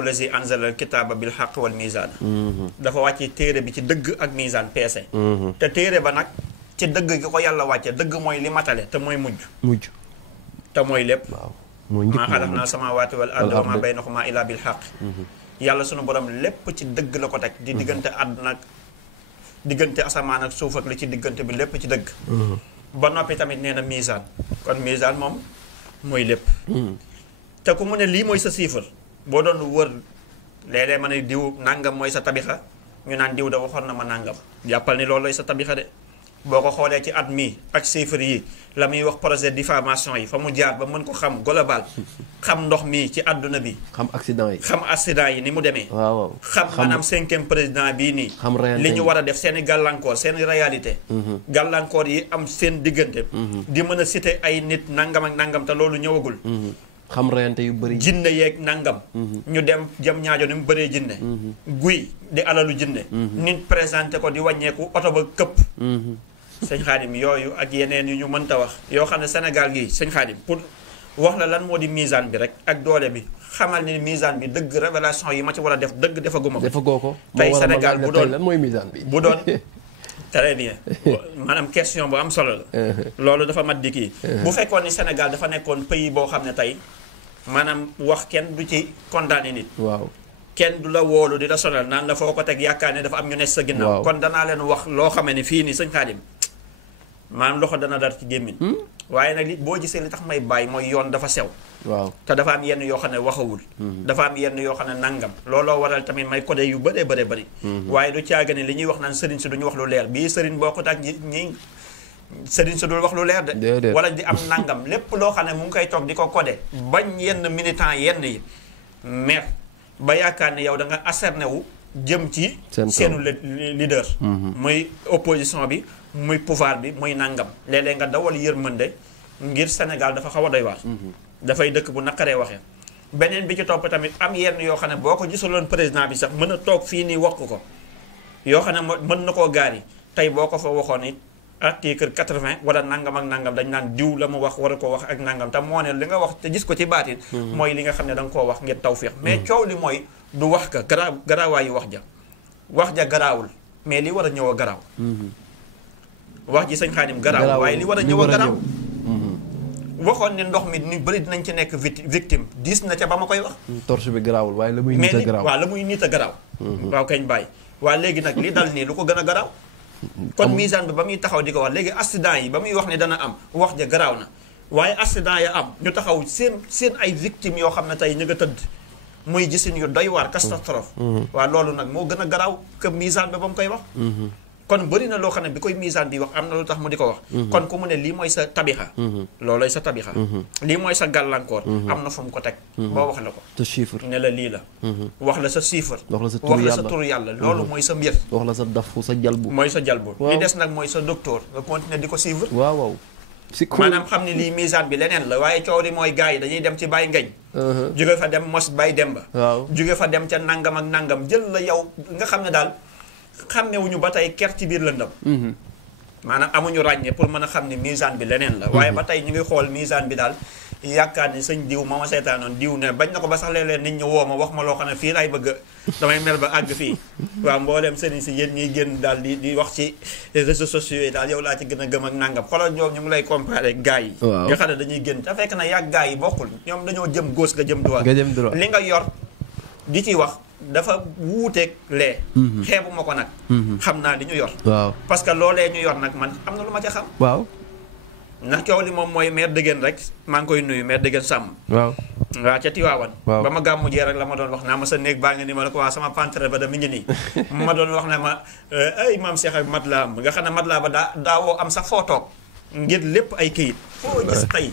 lazi anzala kitaaba bil haqq wal mizaan dafa wàcce téere bi ci dëgg ak mizaan peese te téere ba nag ci dëgg gi ko yàlla wàcce dëgg mooy li matale te mooy mujj te mooy lépp maa xalaqnaa samaawaati wal arda wa maa baynahumaa illaa bil haqq yàlla sunu borom lépp ci dëgg la ko teg di diggante àdduna ak diggante asamaan ak suuf ak li ci diggante bi lépp ci dëgg ba noppi tamit nee na mizaan kon mizaan moom mooy lépp te ku mu ne lii mooy sa chiffre boo doon wër léeg-léeg ma ne diw nangam mooy sa tabixa ñu naan diw da waxoon na ma nangam jàppal ni loolu lay sa tabixa de boo ko xoolee ci at mi ak chiffres yi la muy wax projet diffamation yi fa mu jaar ba mën ko xam global xam ndox mi ci àdduna bi xam accident yi ni mu demee waaw xam maanaam 5e président bii nii li ñu war a def seeni gàllankoor seeni réalité gàllankoor yi am seen diggante di mën a citer ay nit nangam ak nangam te loolu ñëwagul xam reyante yu bëri jinne yeeg nangam ñu dem jëm ñaajo ni mu bëree jinne guy di alalu jinne nit présenté ko di wàññeeku oto ba këpp sëñ Xaadim yooyu ak yeneen yu ñu mënta wax yoo xam ne Sénégal gii sëñ Xaadim pour wax la lan moo di misaan bi rek ak doole bi xamal ni misaan bi dëgg révélation yi ma ci war a def dëgg defaguma ko defagoo ko tey Sénégal bu doon lan mooy misaan bi bu doon très bien maanaam question bu am solo la loolu dafa mat di kii bu fekkoon ni Sénégal dafa nekkoon pays boo xam ne tey maanaam wax kenn du ci condamné nit waaw kenn du la woolu di la sonal naan la foo ko teg yaakaar ne dafa am ñu ne sa ginnaaw kon danaa leen wax loo xamee ne fii nii sëñ Xaadim maanaam loxo dana dar ci gémmiñ waaye nag li boo gisee li tax may bàyyi mooy yoon dafa sew waaw te dafa am yenn yoo xam ne waxawul dafa am yenn yoo xam ne nangam looloo waral tamit may codé yu bëree bëri waaye du caaga ne li ñuy wax naan sëriñ si duñu wax lu leer bii sëriñ bokkut ak ñi sëriñ si dul wax lu leer de wala di am nangam lépp loo xam ne mu ngi koy toog di ko codé bañ yenn militant yenn yi mer ba yaakaar ne yow da nga acharné wu jëm ci seenu leader muy opposition bi muy pouvoir bi muy nangam léeg-léeg nga dawal yërmande ngir Sénégal dafa xaw a doy waar dafay dëkk bu naqaree waxee beneen bi ci topp tamit am yenn yoo xam ne boo ko gisaloon président bi sax mën a toog fii nii wax ko yoo xam ne mën na koo gaar yi tey boo ko fa waxoon it article 80 wala nangam ak nangam dañ naan diw la mu wax war a koo wax ak nangam te moo ne li nga wax te gis ko ci baatin mooy li nga xam ne da nga koo wax ngir tawfeex mais coow li mooy du wax ka garaawaayu wax ja garaawul mais li war a ñëw a garaaw wax ji sëñ Xaadim garaaw waaye li war a ñëw a garaaw waxoon ni ndox mi ni bëri dinañ ci nekk victime diis na ca ba ma koy wax torche bi garaawul waaye la muy nit a garaaw waaw la muy nit a garaaw waaw kañ bàyyi waa léegi nag li dal nii lu ko gën a garaaw kon misaan bi ba muy taxaw di ko wax léegi accident yi ba muy wax ne dana am wax ja garaaw na waaye accident ya am ñu taxaw seen ay victimes yoo xam ne tey ñu nga tëdd muy gisin yu doy waar catastrophe waaw loolu nag moo gën a garaaw que misaan bi ba mu koy wax kon bëri na loo xam ne bi koy misaan bi wax am na lu tax mu di ko wax kon ku mu ne lii mooy sa tabixa loolooy sa tabixa lii mooy sa gàllankoor am na fu mu ko teg boo wax la ko sa chiffre ne la lii la wax la sa chiffre wax la sa turu yàlla loolu mooy sa mbir wax la sa dafu sa jalbu mooy sa jalbu li des nag mooy sa docteur nga continuer di ko suivre waaw maanaam xam ne lii misaan bi leneen la waaye coow li mooy gars yi dañuy dem ci Baye Ngañ jóge fa dem mos Baye Demba jóge fa dem ca nangam ak nangam jël la yow nga xam ne daal xàmmewuñu ba tey ker ci biir lëndëm maanaam amuñu ràññee pour mën a xam ne misaan bi leneen la waaye ba tey ñu ngi xool misaan bi daal yaakaar ni sëñ diw ma seetaanoon diw ne bañ na ko ba sax léeg-léeg nit ñi woo ma wax ma loo xam ne fii laay bëgg damay mel ba àgg fii waaw mbooleem sëriñ si yéen ñiy génn daal di wax ci réseaux sociaux yi daal yow laa ci gën a gëm ak nangam xoolal ñoom ñu ngi lay comparé gars yi nga xam ne dañuy génn te fekk na yàgg gars yi bokkul ñoom dañoo jëm gauche nga jëm droite li nga yor di ci wax dafa wuuteeg lee xeebu ma ko nag xam naa li ñu yor parce que loolee ñu yor nag man am na lu ma ca xam waaw ndax coow li moom mooy maire dëggeen rek maa ngi koy nuyu maire dëggeen sàmm waaw ca Tiwaawan ba ma gàmmu jee rek la ma doon wax naa ma sa néeg baa ngi ni ma ne ko waa sama pantre ba da mi ngi nii ma doon wax ne ma ay maam Cheikh ak mat laa am nga xam ne mat laa ba daawoo am sax foo toog ngir lépp ay këyit foo gis tey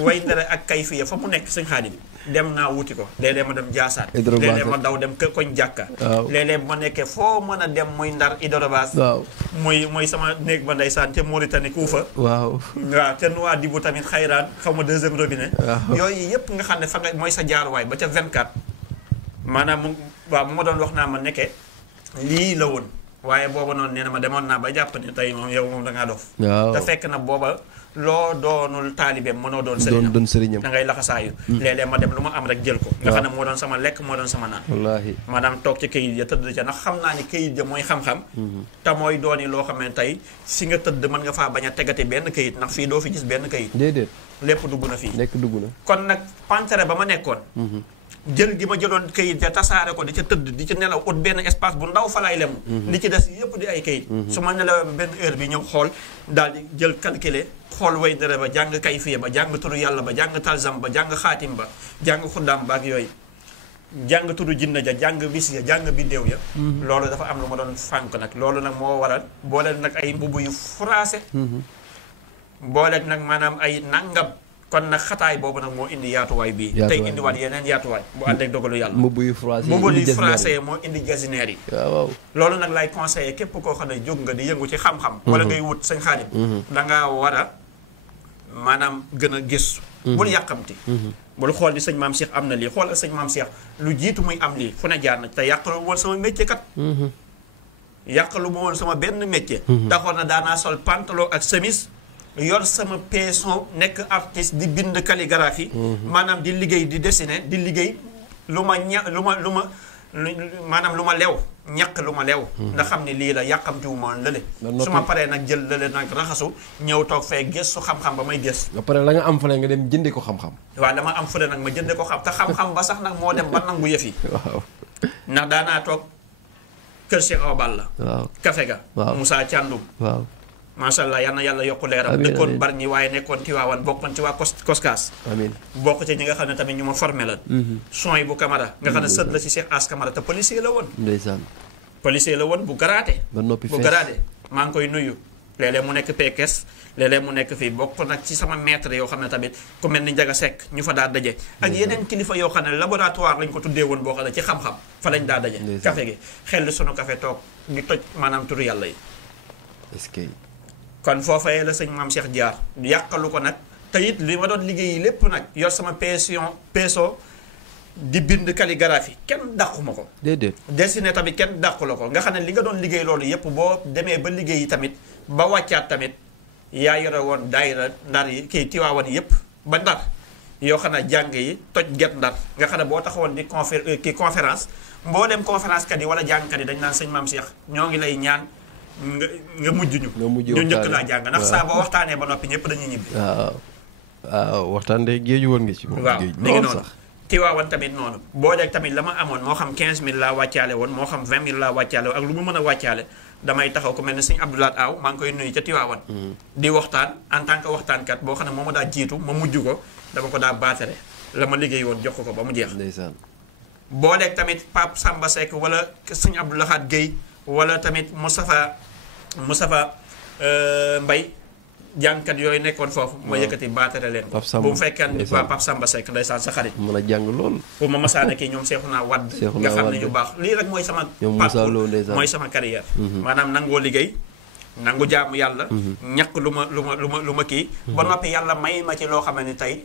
way ndere ak kay fiya fa mu nekk sëñ Xaadim dem naa wuti ko léeg-léeg ma dem Jaasaan léeg-léeg ma daw dem koñ jàkka léeg-léeg ma nekkee foo mën a dem muy Ndar Idorobas muy sama néeg ba ndeysaan ca Mauritanie Kuufa waaw te Nouadhibou tamit xayraan xaw ma deuxième robinet yooyu yëpp nga xam ne fa nga mooy sa jaaruwaay ba ca 24 maanaam waaw bu ma doon wax naa ma nekkee lii la woon waaye booba noonu nee na ma demoon naa ba jàpp ne tey moom yow moom da ngaa dof waaw te fekk na booba loo doonul taalibeem mënoo doon sëriñam doon sëriñam da ngay laxasaayu léeg-léeg ma dem lu ma am rek jël ko nga xam ne moo doon sama lekk moo doon sama naan wallaahi maanaam toog ci këyit ya tëdd ca ndax xam naa ni këyit ja mooy xam-xam te mooy dooni loo xam ne tey si nga tëdd mën nga faa bañ a tegati benn këyit ndax fii doo fi gis benn këyit déedéet lépp dugg na fii nekk dugg na kon nag pantere ba ma nekkoon jël gi ma jëloon kayit ya tasaare ko di ca tëdd di ca nelaw ut benn espace bu ndaw fa lay lemu li ci des yëpp di ay kayit su ma nelawee ba benn heure bi ñëw xool daal di jël calculer xool way dere ba jàng kayfiya ba jàng turu yàlla ba jàng talzam ba jàng xaatim ba jàng xuddaam ba ak yooyu jàng turu jinna ja jàng bis ya jàng biddéew ya loolu dafa am lu ma doon fànk nag loolu nag moo waral boole nag ay mbubb yu froissé boole nag maanaam ay nangam kon nag xataay boobu nag moo indi yaatuwaay bii tey indiwaat yeneen yaatuwaay bu ànd ak dogalu yàlla mbubb yu français moo indi jasineer yi waaw loolu nag lay conseillé képp koo xam ne jóg nga di yëngu ci xam-xam wala ngay wut sañ xaadim dangaa war a maanaam gën a gëstu bul yàqamti bul xool di sëñ maam Cheikh am na lii xool ak sëñ maam Cheikh lu jiitu muy am lii fu ne jaar na te yàqalu woon sama métier kat yàqalu ma woon sama benn métier taxoon na daanaa sol pantalon ak chemise yor sama pinceau nekk artiste di bind calligraphie maanaam di liggéey di dessiner di liggéey lu ma maanaam lu ma lew ñaq lu ma lew ndax xam ne lii la yàqamtiwu ma lële su ma paree nag jël lële nag raxasu ñëw toog fee gëstu xam-xam ba may gës ba pare la nga am fële nga dem jënde ko xam-xam waaw dama am fële nag ma jënde ko xam te xam-xam ba sax nag moo dem ba nangu yëf yi waaw ndax daanaa toog kër Cheikh Awa Balla waaw Café ga waaw Moussa Thiandoum waaw macha allah yal na yàlla yokku leeram dëkkoon Bargny waaye nekkoon Tiwaawan bokkoon ci waa Koskaas amiin bokk ci ñi nga xam ne tamit ñu ma formé la soy bu Camara nga xam ne sët la ci Cheikh As Camara te policier la woon ndeysaan policier la woon bu garaate ba noppi bu garaate maa ngi koy nuyu léeg-léeg mu nekk Pekes léeg-léeg mu nekk fii bokk nag ci sama maître yoo xam ne tamit ku mel ni Njaga Sekk ñu fa daa daje ak yeneen kilifa yoo xam ne laboratoire lañ ko tuddee woon boo xam ne ci xam-xam fa lañ daa daje café gi xel sunu café toog di toj maanaam turu yàlla yi est-ce que kon foofee la sëñ maam Cheikh jaar yàqalu ko nag te it li ma doon liggéey lépp nag yor sama pinceau di bind calligraphie kenn dàquma ko déedéet dessiné tamit kenn dàqu la ko nga xam ne li nga doon liggéey loolu yépp boo demee ba liggéey yi tamit ba wàccaat tamit yaa yore woon daayira ndar yi kii Tiwaawan yépp ba ndar yoo xam ne jàng yi toj get ndar nga xam ne boo taxawoon di conférence mboolem conférence kat yi wala jàngkat yi dañ naan sëñ maam Cheikh ñoo ngi lay ñaan nga mujj ñu njëkk laa jàng ndax saa boo waxtaanee ba noppi ñëpp dañuy ñibbi waaw waxtaan de géeju woon nga ci moom waaw léegi noonu Tiwaawan tamit noonu boo dee tamit la ma amoon moo xam 15000 laa wàccaale woon moo xam 20000 laa wàccaale woon ak lu mu mën a wàccaale damay taxaw ku mel ne sëñ Abdoulaye Aw maa ngi koy nuyu ca Tiwaawan di waxtaan en tant que waxtaankat boo xam ne moo ma daa jiitu ma mujj ko dama ko daa baatere la ma liggéey woon jox ko ba mu jeex ndeysaan boo dee tamit Pape Samba Seck wala sëñ Abdoulaye Guèye wala tamit Moustapha Mbaye jàngkat yooyu nekkoon foofu ma yëkkati baatare leen ko bu mu fekkee ni waa Pape Samba Seck ndeysaan sa xarit mën a jàng lool bu ma masaana kii ñoom Seexuna Wadd nga xam ne ñu baax lii rek mooy sama parcours mooy sama carrière maanaam nangoo liggéey nangu jaamu yàlla ñàkk lu ma kii ba noppi yàlla may ma ci loo xam ne tey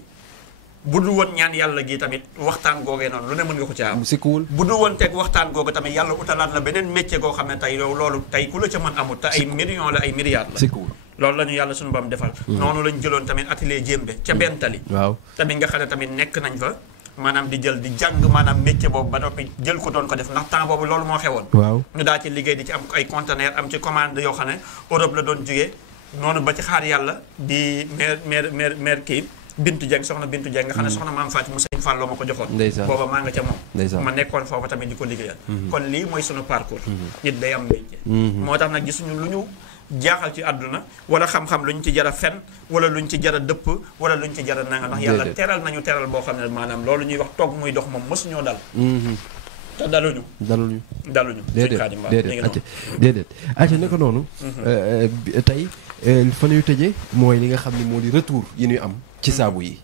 bu dul woon ñaan yàlla gi tamit waxtaan googee noonu lu ne mën nga ko ci am sikkuwul bu dul woon teg waxtaan googu tamit yàlla utalaat la beneen métier goo xam ne tey yow loolu tey ku la ca mën amul te ay millions la ay milliards la sikkuwul loolu la ñu yàlla suñu bam defal noonu lañ jëloon tamit atelier jéembe ca benn tali waaw tamit nga xam ne tamit nekk nañ fa maanaam di jël di jàng maanaam métier boobu ba noppi jël ko doon ko def ndax temps boobu loolu moo xewoon waaw ñu daa ci liggéey di ci am ay conteneur am ci commande yoo xam ne Europe la doon jógee noonu ba ci xaar yàlla di maire kii Bintu Dieng soxna Bintu Dieng nga xam ne soxna maam Fatou mu sëñ Fallou ma ko joxoon booba maa nga ca moom ma nekkoon foofu tamit di ko liggéeyal kon lii mooy sunu parcours nit day am métier moo tax nag gisuñu lu ñu jaaxal ci àdduna wala xam-xam lu ñu ci jar a fen wala lu ñu ci jar a dëpp wala lu ñu ci jar a nanga ndax yàlla teral nañu teral boo xam ne maanaam loolu ñuy wax toog muy dox moom mësuñoo dal te daluñu déedéet acca naka noonu tey fa ñuy tëjee mooy li nga xam ne moo di retour yi ñuy am ci saabu yi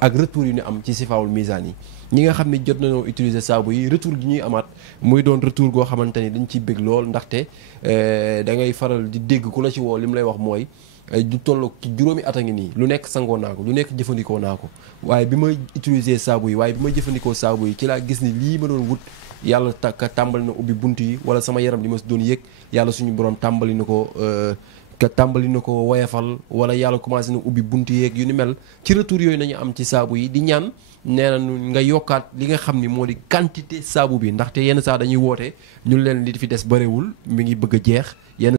ak retour yi ñu am ci sifaawul misaan yi ñi nga xam ne jot nañoo utiliser saabu yi retour gi ñuy amaat muy doon retour goo xamante ni dañ ciy bëgg lool ndaxte da ngay faral di dégg ku la ci woo li mu lay wax mooy du toll ci juróomi at a ngi nii lu nekk sangoo naa ko lu nekk jëfandikoo naa ko waaye bi ma utiliser saabu yi waaye bi ma jëfandikoo saabu yi ci laa gis ni lii ma doon wut yàlla tàmbali na ubbi bunt yi wala sama yaram li ma si doon yëg yàlla suñu borom tàmbali na ko tàmbali na ko woyafal wala yàlla commencé na ubbi bunt yeeg yu ni mel ci retour yooyu nañu am ci saabu yi di ñaan nee na nga yokkaat li nga xam ni moo di quantité saabu bi ndaxte yenn saa dañuy woote ñun leen li fi des bëriwul mi ngi bëgg a jeex yenn